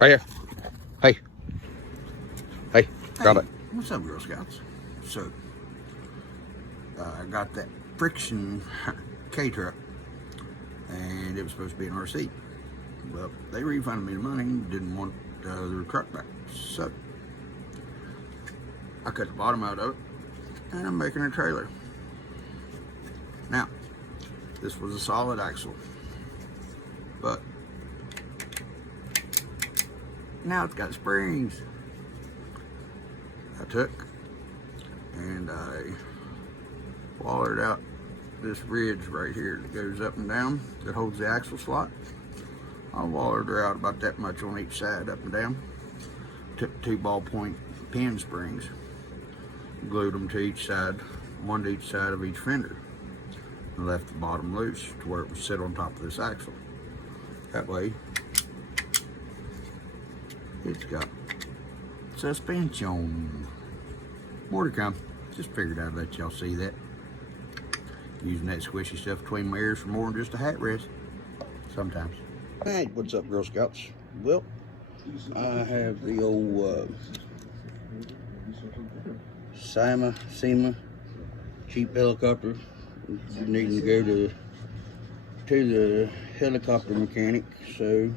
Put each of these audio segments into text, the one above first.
Right here. Hey. Hey. Got it. What's up, Girl Scouts? So, I got that friction K-truck, and it was supposed to be an RC. Well, they refunded me the money and didn't want the truck back. So, I cut the bottom out of it, and I'm making a trailer. Now, this was a solid axle, but now it's got springs. I took and I wallered out this ridge right here that goes up and down that holds the axle slot. I wallered her out about that much on each side, up and down. Took 2 ballpoint pin springs, glued them to each side, one to each side of each fender, and left the bottom loose to where it would sit on top of this axle. That way, it's got suspension. More to come. Just figured I'd let y'all see that. Using that squishy stuff between my ears for more than just a hat rest. Sometimes. Hey, what's up, Girl Scouts? Well, I have the old SEMA cheap helicopter. Needing to go to the helicopter mechanic, so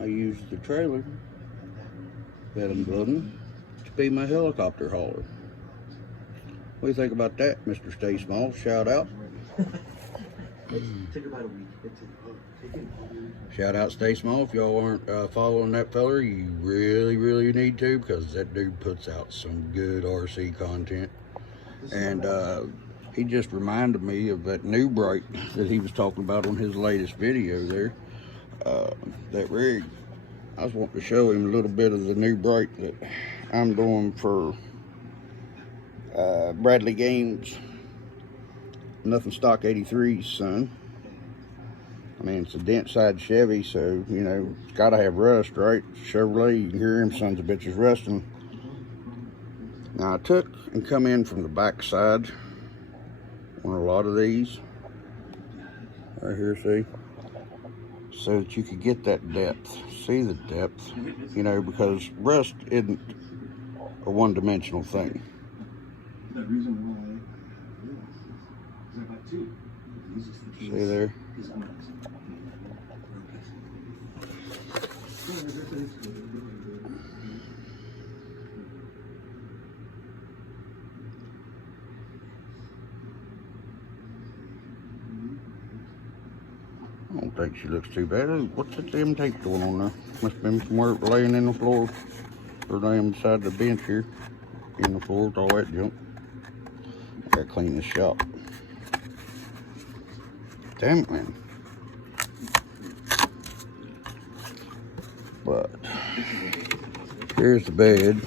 I used the trailer that I'm building to be my helicopter hauler. What do you think about that, Mr. Stay Small? Shout out. Shout out Stay Small. If y'all aren't following that feller, you really need to, because that dude puts out some good RC content. And he just reminded me of that new Bright that he was talking about on his latest video there. That rig. I was wanting to show him a little bit of the new Bright that I'm doing for Bradley Games. Nothing stock 83s, son. I mean, it's a dent side Chevy, so, you know, it's got to have rust, right? Chevrolet, you can hear them sons of bitches rusting. Now, I took and come in from the back side on a lot of these. Right here, see? So that you could get that depth. See the depth, you know, because rust isn't a one-dimensional thing. See there? I don't think she looks too bad. What's that damn tape doing on there? Must have been from where it was laying in the floor, or laying beside the bench here, in the floor with all that junk. I gotta clean this shop. Damn it, man. But here's the bed.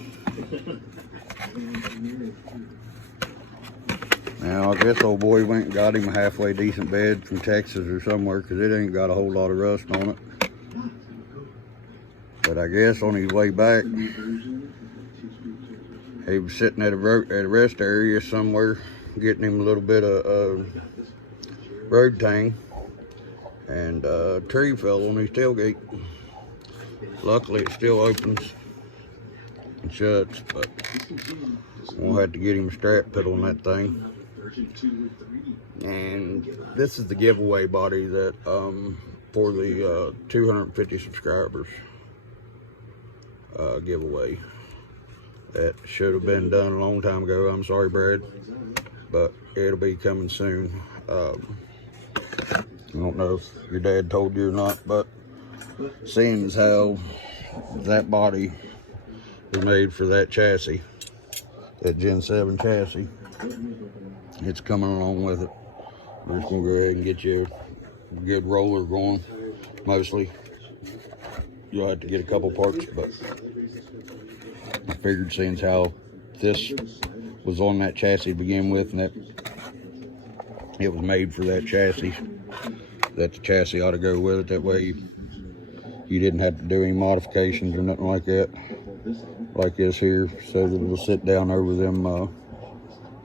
Now, I guess old boy went and got him a halfway decent bed from Texas or somewhere, because it ain't got a whole lot of rust on it. But I guess on his way back, he was sitting at a rest area somewhere, getting him a little bit of road tang, and a tree fell on his tailgate. Luckily, it still opens and shuts, but we'll have to get him a strap put on that thing. And this is the giveaway body that for the 250 subscribers giveaway. That should have been done a long time ago. I'm sorry, Brad, but it'll be coming soon. I don't know if your dad told you or not, but seeing as how that body was made for that chassis, that Gen 7 chassis, it's coming along with it. We're just gonna go ahead and get you a good roller going. Mostly, you'll have to get a couple parts, but I figured, seeing as how this was on that chassis to begin with, and that it was made for that chassis, that the chassis ought to go with it. That way you didn't have to do any modifications or nothing like that, like this here, so that it'll sit down over them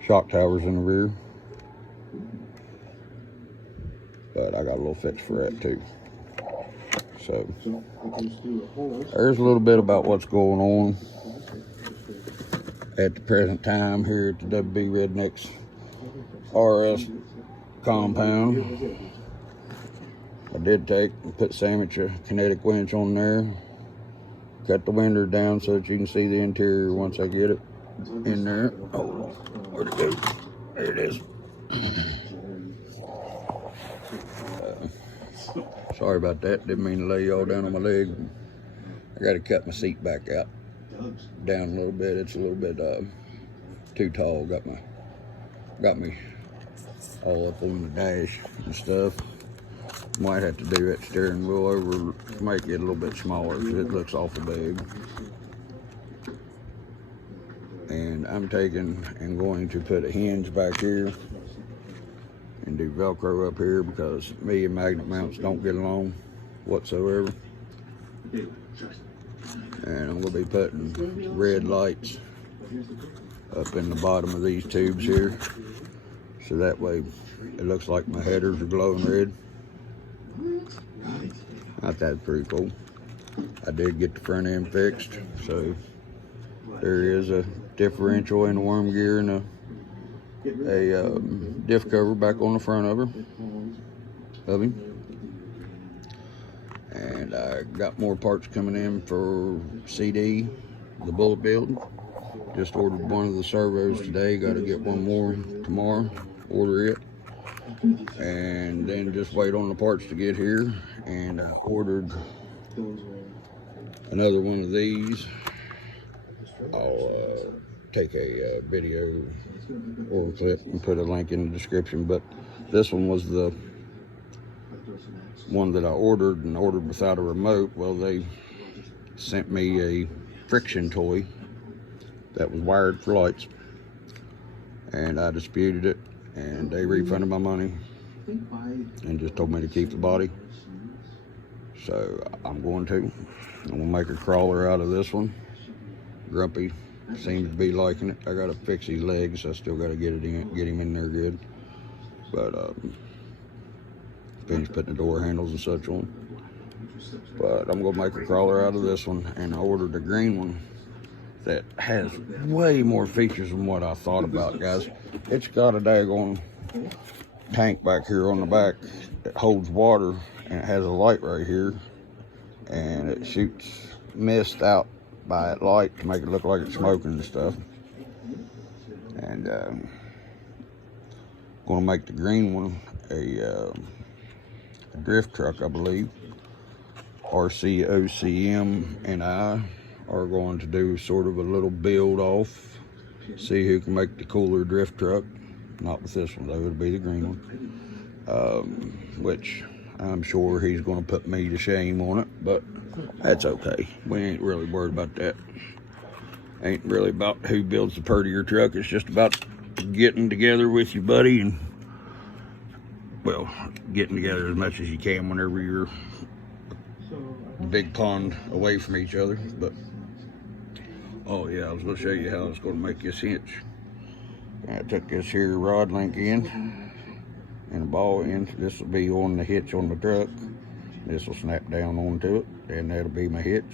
shock towers in the rear. But I got a little fix for that too. So there's a little bit about what's going on at the present time here at the WB Rednecks RS compound. I did put sandwich a kinetic winch on there, cut the window down so that you can see the interior once I get it in there. Oh, where'd it go? There it is. Sorry about that, didn't mean to lay y'all down on my leg. I gotta cut my seat back out, down a little bit. It's a little bit too tall. Got me all up on the dash and stuff. Might have to do that steering wheel over, make it a little bit smaller because it looks awful big. And I'm taking and going to put a hinge back here and do Velcro up here because me and magnet mounts don't get along whatsoever. And I'm gonna be putting red lights up in the bottom of these tubes here, so that way it looks like my headers are glowing red. I thought that's pretty cool. I did get the front end fixed, so there is a differential in the worm gear and a diff cover back on the front of him. And I got more parts coming in for CD, the bullet build. Just ordered one of the servos today, got to get one more tomorrow, order it. And then just wait on the parts to get here. And I ordered another one of these. I'll take a video or clip and put a link in the description, but this one was the one that I ordered without a remote. Well, they sent me a friction toy that was wired for lights, and I disputed it, and they refunded my money and just told me to keep the body. So I'm gonna make a crawler out of this one. Grumpy seems to be liking it. I gotta fix his legs. I still gotta get him in there good, but finished putting the door handles and such on. But I'm gonna make a crawler out of this one, and I ordered a green one that has way more features than what I thought about, guys. It's got a daggone tank back here on the back that holds water, and it has a light right here, and it shoots mist out by that light to make it look like it's smoking and stuff. And gonna make the green one a drift truck, I believe. RC, OCM, and I are going to do sort of a little build off, see who can make the cooler drift truck. Not with this one though, it'll be the green one, which I'm sure he's going to put me to shame on it, but that's okay. We ain't really worried about that. Ain't really about who builds the prettier truck. It's just about getting together with your buddy and, well, getting together as much as you can whenever you're a big pond away from each other. But oh yeah, I was going to show you how I was going to make this hinge. I took this here rod link in and a ball end. This will be on the hitch on the truck. This will snap down onto it, and that'll be my hitch.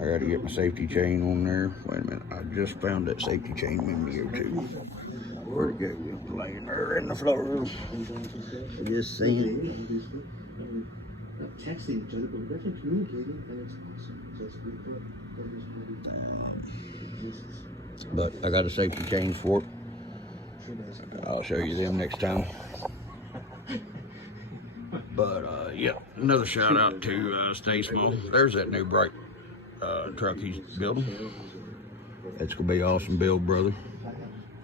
I got to get my safety chain on there. Wait a minute, I just found that safety chain video too. Where'd it go? Laying there in the floor. I just seen it. Texting each other, but definitely communicating, and it's awesome. But I got a safety chain for it. I'll show you them next time. But yeah, another shout out to Stay Small. There's that new bright truck he's building. It's gonna be awesome build, brother.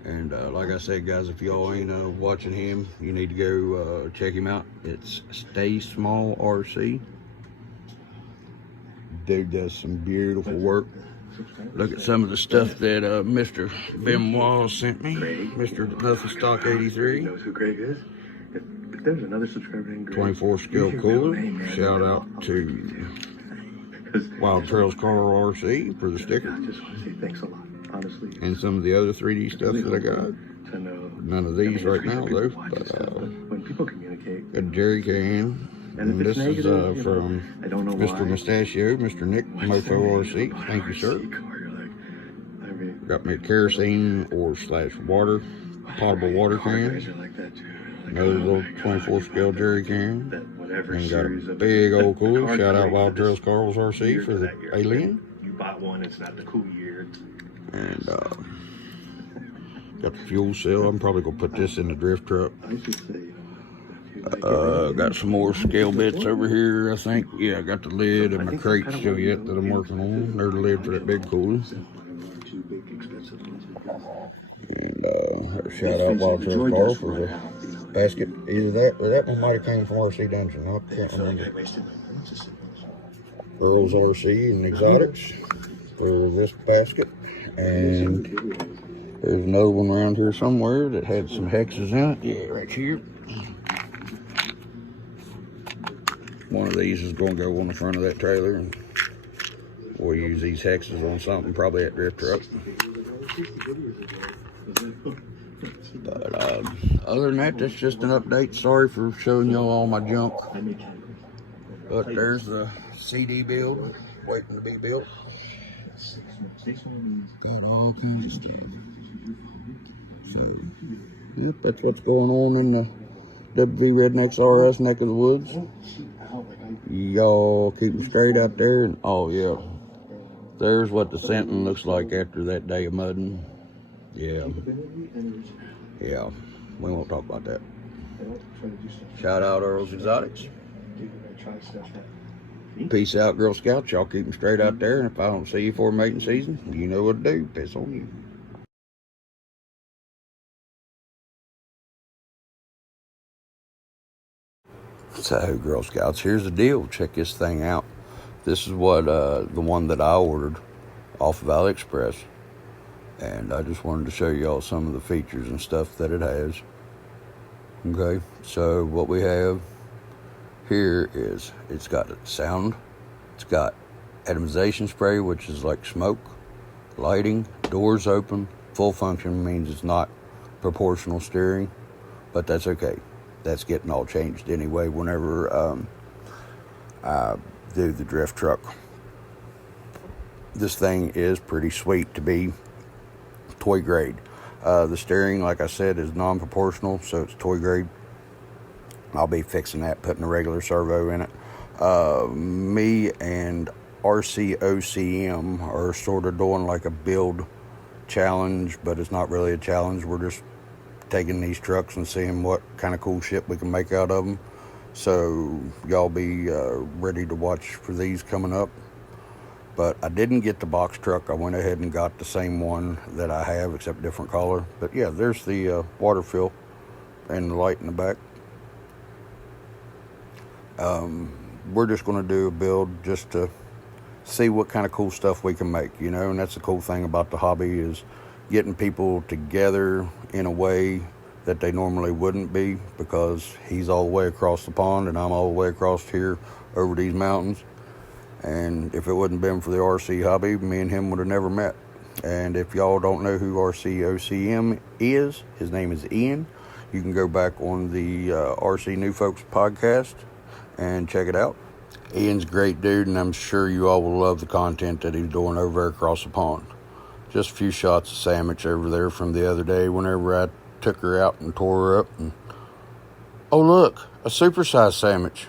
And like I said, guys, if y'all ain't watching him, you need to go check him out. It's Stay Small RC. Dude does some beautiful work. Look at some of the stuff that Mr. Ben YAWL sent me. Mr. Nothing Stock 83. Knows who Greg is? If there's another subscriber named Greg, 24 scale cooler. Shout out to Wild Trails Car RC for the sticker. I just want to say thanks a lot, honestly. And some of the other 3D stuff that I got. None of these right now though. But when people communicate, got Jerry can. And if This it's is negative, from I don't know Mr. why. Mustachio, Mr. Nick, Mofo RC. Thank you, sir. Got me a kerosene or / water, potable water can. Another little 24 scale jerry can. And got a big old cooler. Shout out Wild Trails Carl's RC for the alien. You bought one, it's not the cool year. And got the fuel cell. I'm probably gonna put this in the drift truck. Got some more scale bits over here, I think. Yeah, I got the lid and my crate still yet that I'm working on. There's the lid for that big cooler. And shout out Wild Trails Carl for the basket. Either that or that one might have came from RC Dungeon. I can't remember. Earl's RC and Exotics for this basket. And there's another one around here somewhere that had some hexes in it. Yeah, right here. One of these is going to go on the front of that trailer, and we'll use these hexes on something, probably at drift truck. But other than that, that's just an update. Sorry for showing y'all all my junk. But there's the CD build waiting to be built. Got all kinds of stuff. So, yep, that's what's going on in the WV Rednecks RS neck of the woods. Y'all keep them straight out there. And oh yeah, there's what the scenting looks like after that day of mudding. Yeah, we won't talk about that. Shout out Earl's Exotics. Peace out, Girl Scouts. Y'all keep them straight out there, and if I don't see you for mating season, you know what to do. Piss on you. So, Girl Scouts, here's the deal. Check this thing out. This is what the one that I ordered off of AliExpress. And I just wanted to show y'all some of the features and stuff that it has. Okay, so what we have here is it's got sound. It's got atomization spray, which is like smoke, lighting, doors open, full function means it's not proportional steering, but that's okay. That's getting all changed anyway whenever I do the drift truck. This thing is pretty sweet to be toy grade. The steering, like I said, is non-proportional, so it's toy grade. I'll be fixing that, putting a regular servo in it. Me and RCOCM are sort of doing like a build challenge, but it's not really a challenge. We're just taking these trucks and seeing what kind of cool shit we can make out of them. So y'all be ready to watch for these coming up. But I didn't get the box truck. I went ahead and got the same one that I have, except different color. But yeah, there's the water fill and the light in the back. We're just going to do a build just to see what kind of cool stuff we can make, you know. And that's the cool thing about the hobby, is getting people together in a way that they normally wouldn't be, because he's all the way across the pond and I'm all the way across here over these mountains. And if it wouldn't been for the RC hobby, me and him would have never met. And if y'all don't know who RCOCM is, his name is Ian. You can go back on the RC New Folks podcast and check it out. Ian's a great dude, and I'm sure you all will love the content that he's doing over there across the pond. Just a few shots of sandwich over there from the other day whenever I took her out and tore her up. And oh, look, a supersized sandwich.